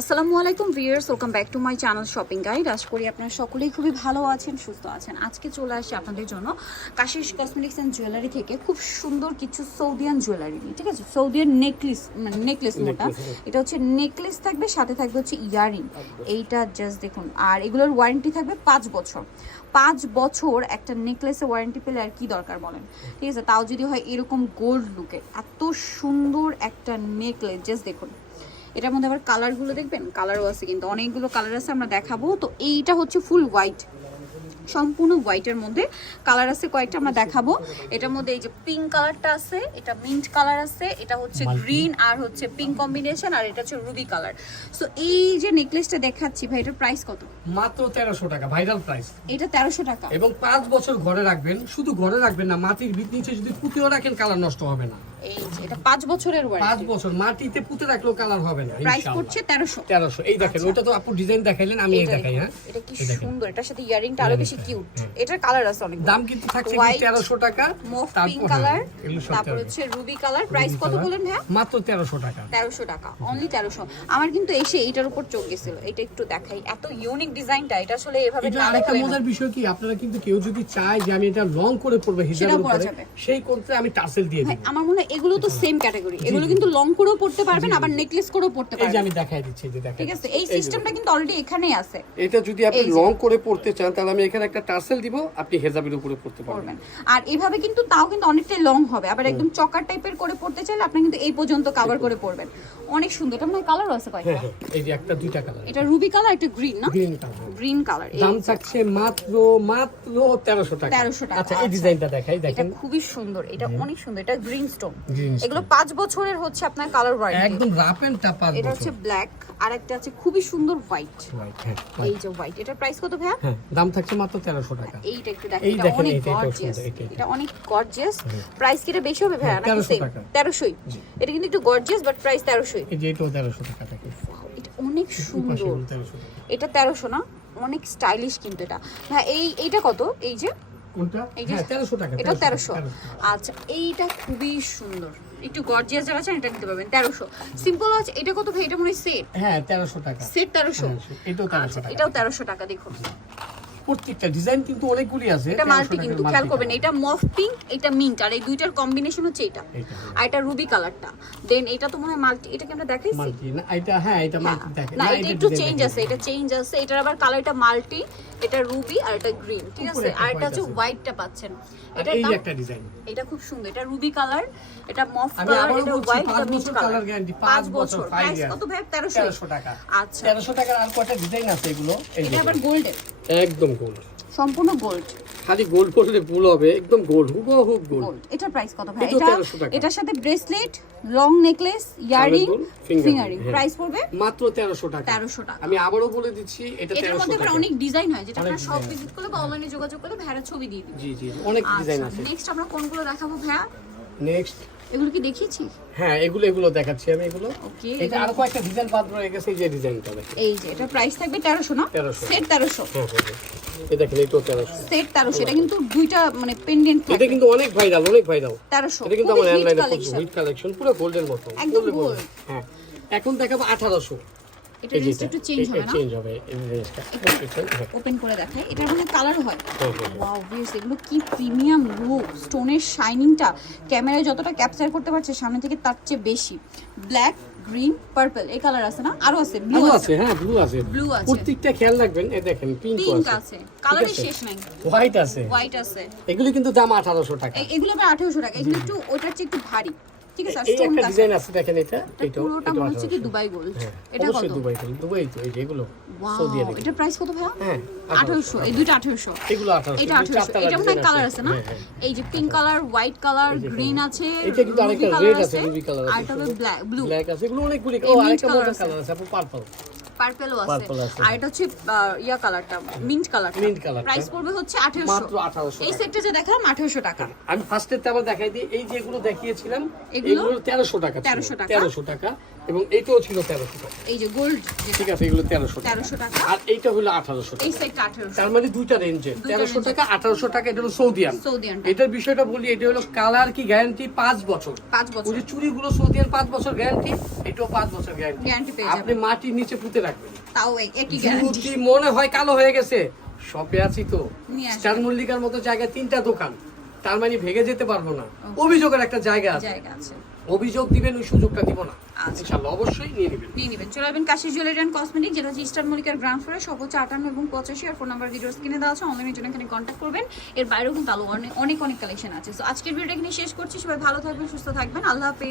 আসসালামু আলাইকুম viewers, welcome back to my channel shopping guide. আশা করি আপনারা সকলেই খুবই ভালো আছেন, সুস্থ আছেন। আজকে চলে আসি আপনাদের জন্য কাশিস কসমেটিক্স অ্যান্ড জুয়েলারি থেকে খুব সুন্দর কিছু সৌদিয়ান জুয়েলারি, ঠিক আছে? সৌদিয়ান নেকলেস, মানে নেকলেস মোটা, এটা হচ্ছে নেকলেস থাকবে, সাথে থাকবে হচ্ছে ইয়ারিং। এইটা জাস্ট দেখুন। আর এগুলোর ওয়ারেন্টি থাকবে 5 বছর। 5 বছর একটা নেকলেসে ওয়ারেন্টি পেলে আর কি দরকার বলেন, ঠিক আছে? তাও যদি হয় এরকম গোল্ড লুকের এত সুন্দর একটা নেকলেস, জাস্ট দেখুন। এটার মধ্যে আবার কালারগুলো দেখবেন, কালারও আছে, কিন্তু অনেকগুলো কালার আছে, আমরা দেখাবো। তো এইটা হচ্ছে ফুল হোয়াইট, সম্পূর্ণ হোয়াইটের মধ্যে কালার আছে কয়েকটা, আমরা দেখাবো। এটার মধ্যে এই যে পিঙ্ক কালারটা আছে, এটা মিন্ট কালার আছে, এটা হচ্ছে গ্রিন আর হচ্ছে পিঙ্ক কম্বিনেশন, আর এটা হচ্ছে রুবি কালার। সো এই যে নেকলেসটা দেখাচ্ছি ভাই, এটার প্রাইস কত? মাত্র 1300 টাকা, ভাইরাল প্রাইস। এটা 1300 টাকা, এবং 5 বছর ঘরে রাখবেন। শুধু ঘরে রাখবেন না, মাটির ভিত নিচে যদি পুঁতেও রাখেন কালার নষ্ট হবে না। এই যে এটা 5 বছরের ওয়ারেন্টি। 5 বছর মাটিতে পুঁতে রাখলেও কালার হবে না। প্রাইস করছে 1300। 1300। এই দেখেন, ওটা তো আপু ডিজাইন দেখাইলেন, আমি এই দেখাই। হ্যাঁ, এটা কি সুন্দর, এটার সাথে ইয়ারিংটা আরো বেশি কিউট। এটার কালার আছে অনেক, দাম কিন্তু থাকছে 1300 টাকা। মফ পিঙ্ক কালার, তারপর হচ্ছে রুবি কালার। প্রাইস কত বলেন ভাই? মাত্র 1300 টাকা। 1300 টাকা, অনলি 1300। আমার কিন্তু এসে এইটার উপর চোখ গেছিল, এটা একটু দেখাই। এত ইউনিক ডিজাইনটা, এটা আসলে এভাবে এটা না আরেকটা দেখালে মজার বিষয় কি, আপনারা কিন্তু কেউ যদি চায় যে আমি এটা লং করে পরবো হিজাবের উপরে, সেই কোনতে আমি টার্সেল দিয়ে দিই। আমার মনে হয় এগুলো তো সেম ক্যাটাগরি, এগুলো কিন্তু লং করেও পড়তে পারবেন, আবার নেকলেস করেও পড়তে এই যে পারবেন। আমি দেখাই দিচ্ছি, এই যে দেখেন, ঠিক আছে? এই সিস্টেমটা কিন্তু অলরেডি এখানেই আছে। এটা যদি আপনি লং করে পড়তে চান, তাহলে আমি এখানে একটা টার্সেল দিব, আপনি হেজাবের উপরে পড়তে পারবেন। আর এইভাবে কিন্তু তাও কিন্তু অনেকটাই লং হবে। আবার একদম চকার টাইপের করে পড়তে চাইলে আপনি কিন্তু এই পর্যন্ত কভার করে পড়বেন। অনেক সুন্দর। এটা মানে কালারও আছে কয়েকটা। এই যে একটা দুইটা কালার, এটা রুবি কালার, একটা গ্রিন, না গ্রিন কালার। Green colour. দাম থাকছে মাত্র 1300 টাকা। 1300 টাকা। আচ্ছা, এই ডিজাইনটা দেখাই, এটা দেখেন খুবই সুন্দর, এটা অনেক সুন্দর। এটা গ্রিন স্টোন। গ্রিন এগুলো 5 বছরের হচ্ছে আপনার কালার ওয়ারেন্টি, একদম রাফ এন্ড টাফ। এটা হচ্ছে ব্ল্যাক, আর একটা আছে খুবই সুন্দর হোয়াইট। হ্যাঁ, এই যে হোয়াইট, এটার প্রাইস কত ভাইয়া? হ্যাঁ, দাম থাকছে মাত্র 1300 টাকা। এইটা একটু দেখেন, এই এটা দেখেন, অনেক এইটা গর্জিয়াস, এটা। এটা অনেক গর্জিয়াস। প্রাইস কি এটা বেশি হবে ভাইয়া নাকি 1300 সেম? টাকা। 1300ই। এটা কিন্তু একটু গর্জিয়াস, বাট প্রাইস 1300ই। এই যে এটাও 1300 টাকা থাকে। এটা অনেক সুন্দর। 1300 টাকা। এটা 1300 না, অনেক স্টাইলিশ কিন্তু এটা। ভাই এইটা কত? এই যে কোনটা? এই যে হ্যাঁ, 1300 টাকা। এটা 1300। আচ্ছা, এইটা খুবই সুন্দর, একটু গর্জিয়াস যারা চান এটা নিতে পারবেন। 1300 সিম্পল আছে। এটা কত ভাই? এটা মনে হয় সেট। হ্যাঁ, 1300 টাকা। সেট 1300। এটাও 1300 টাকা। এটাও 1300 টাকা। দেখুন প্রত্যেকটা ডিজাইন কিন্তু অনেকগুলি আছে। এটা মাল্টি, কিন্তু খেয়াল করবেন, এটা মফ পিঙ্ক, এটা মিন্ট, আর এই দুইটার কম্বিনেশন হচ্ছে এটা। আর এটা রুবি কালারটা। দেন এটা তো মনে হয় মাল্টি। এটা কি আমরা দেখাইছি? মাল্টি না, এটা হ্যাঁ, এটা মাল্টি দেখেন না, এটা একটু চেঞ্জ আছে, এটা চেঞ্জ আছে। এটার আবার কালারটা মাল্টি, এটা রুবি আর এটা গ্রিন, ঠিক আছে? আর এটা হচ্ছে হোয়াইটটা পাচ্ছেন। এটা এই একটা ডিজাইন, এটা খুব সুন্দর। এটা রুবি কালার, এটা মফ আমি কালার, আবারও এটা বলছি, হোয়াইট, 5 এটা মিন্ট বছর কালার। কালার গ্যারান্টি, 5 5 বছর। বছর, 5 প্রাইস ইয়ার। কত ভাই? 1300 টাকা। আচ্ছা, 1300 টাকার আর কয়টা ডিজাইন আছে এগুলো? এই এটা যে আবার গোল্ডের, একদম গোল্ড, সম্পূর্ণ গোল্ড। খালি গোল্ড করলে ভুল হবে, একদম গোল্ড, হুবহু গোল্ড। গোল্ড। এটার প্রাইস কত ভাই? এটা এটা 1300 টাকা। এটার সাথে bracelet, long necklace, earring, fingering. Price পড়বে মাত্র 1300 টাকা। 1300 টাকা। আমি আবারও বলে দিচ্ছি, এটা এটার 1300 মধ্যে আবার টাকা। অনেক ডিজাইন হয়, যেটা আপনারা সব ভিজিট করলে বা অনলাইনে যোগাযোগ করলে ভাইরা ছবি দিয়ে দিবে। জি জি, অনেক ডিজাইন আছে। নেক্সট আমরা কোনগুলো দেখাবো ভাইয়া? নেক্সট, এগুলো কি দেখিয়েছি? হ্যাঁ, এগুলো দেখাচ্ছি আমি। এগুলো ওকে, এটা আরো কয়েকটা ডিজাইন বাদ রয়ে গেছে, এই যে ডিজাইনটা দেখেন। এই যে এটা প্রাইস থাকবে 1300 না? 1300। সেট 1300। হ্যাঁ হ্যাঁ, এই দেখেন, এটাও 1300। সেট 1300। এটা কিন্তু দুইটা মানে পেন্ডেন্ট এটা থাকে। কিন্তু অনেক ভাইরাল, অনেক ভাইরাল। 1300 এটা কিন্তু আমার হিট অনলাইনে কালেকশন। হিট কালেকশন, পুরো গোল্ডের মতো, একদম fully gold। gold। হ্যাঁ, এখন দেখাবো 1800। এটা রেঞ্জটা একটু চেঞ্জ হবে না? চেঞ্জ হবে এই রেঞ্জটা। ওপেন করে দেখাই। এটার মধ্যে কালারও হয়। হ্যাঁ, হ্যাঁ। ওয়াও ভিউয়ার্স, এগুলো কি প্রিমিয়াম লুক। স্টোনের শাইনিংটা ক্যামেরায় যতটা ক্যাপচার করতে পারছে সামনে থেকে তার চেয়ে বেশি। ব্ল্যাক, গ্রিন, পার্পল, এই কালার আছে না? আরো আছে, ব্লু ব্লু আছে। আছে, হ্যাঁ, ব্লু আছে। ব্লু আছে, প্রত্যেকটা খেয়াল রাখবেন, এই দেখেন পিঙ্ক পিঙ্ক আছে, আছে, কালারই আছে। শেষ নাই। হোয়াইট আছে, হোয়াইট আছে। এগুলো কিন্তু দাম 1800 টাকা। এগুলো আবার 1800 টাকা। এগুলো একটু ওটার চেয়ে একটু ভারী, ঠিক আছে? আর এই স্টোন একটা কাজ। ডিজাইন আছে, দেখেন এটা, এটাও পুরোটা মনে হচ্ছে কি দুবাই গোল্ড। এটা কত? অবশ্যই দুবাই গোল্ড, দুবাই তো এই যে এগুলো সৌদি ওয়াও, আরবে। এটার প্রাইস কত ভাইয়া? হ্যাঁ, 1800। এই দুইটা 1800। এগুলো 1800। এটা 1800। এটা মনে হয় কালার আছে না? হ্যাঁ, হ্যাঁ। এই যে pink colour, white colour, green আছে, এটা কিন্তু আরেকটা রুবি রেড কালার আছে, রুবি কালার আর আছে, এটা হলো ব্লু, ব্ল্যাক আছে, এগুলো অনেকগুলি। এই ও, mint আরেকটা color মজার আছে। কালার আছে আপু, পার্পল। পার্পলও আছে। পার্পল আছে। আর এটা হচ্ছে ইয়া কালারটা, মিন্ট কালার। Mint color টা। প্রাইস পড়বে হচ্ছে 1800। মাত্র 1800 এই টাকা। সেটটা যে দেখালাম 1800 টাকা। আমি ফার্স্টে আবার দেখাই দিই, এই যেগুলো দেখিয়েছিলাম এগুলো? এগুলো 1300 টাকা ছিল। 1300 টাকা। 1300 টাকা। এবং এইটাও ছিল 1300 টাকা। এই যে গোল্ড ঠিক আছে, এগুলো 1300 টাকা। 1300 টাকা। আর এইটা হলো 1800 টাকা। এই সেটটা 1800। তার মানে দুইটা রেঞ্জে 1300 টাকা 1800 টাকা। এটা হলো সৌদিয়ান। সৌদিয়ানটা। এটার বিষয়টা বলি, এটা হলো কালার কি গ্যারান্টি 5 বছর। 5 ওই বছর যে চুড়িগুলো সৌদিয়ান 5 বছর গ্যারান্টি, এটাও 5 বছর Guarantee গ্যারান্টি। পেয়ে আপনি যাবেন। মাটির নিচে পুঁতে রাখবেন, তাও একই গ্যারান্টি। যদি মনে হয় কালো হয়ে গেছে, শপে আছি তো, নিয়ে আসবেন। স্টার মল্লিকার মতো জায়গায় 3টা দোকান, তার মানে ভেঙে যেতে পারবো না। অভিযোগের একটা জায়গা আছে, জায়গা আছে। অভিযোগ দিবেন, ওই সুযোগটা দিব না। আচ্ছা। ইনশাআল্লাহ অবশ্যই নিয়ে নেবেন। নিয়ে নেবেন। চলে আসবেন কাশি জুয়েলারি অ্যান্ড কসমেটিক, যেটা হচ্ছে ইস্টার্ন মল্লিকার গ্রাউন্ড ফ্লোরে, সর্বোচ্চ 58 এবং 85। আর ফোন নাম্বার ভিডিও স্ক্রিনে দেওয়া আছে, অনলাইনের জন্য এখানে কন্ট্যাক্ট করবেন। এর বাইরেও কিন্তু আরো অনেক অনেক কালেকশন আছে। সো আজকের ভিডিওটা এখানে শেষ করছি। সবাই ভালো থাকবেন, সুস্থ থাকবেন, আল্লাহ হাফেজ।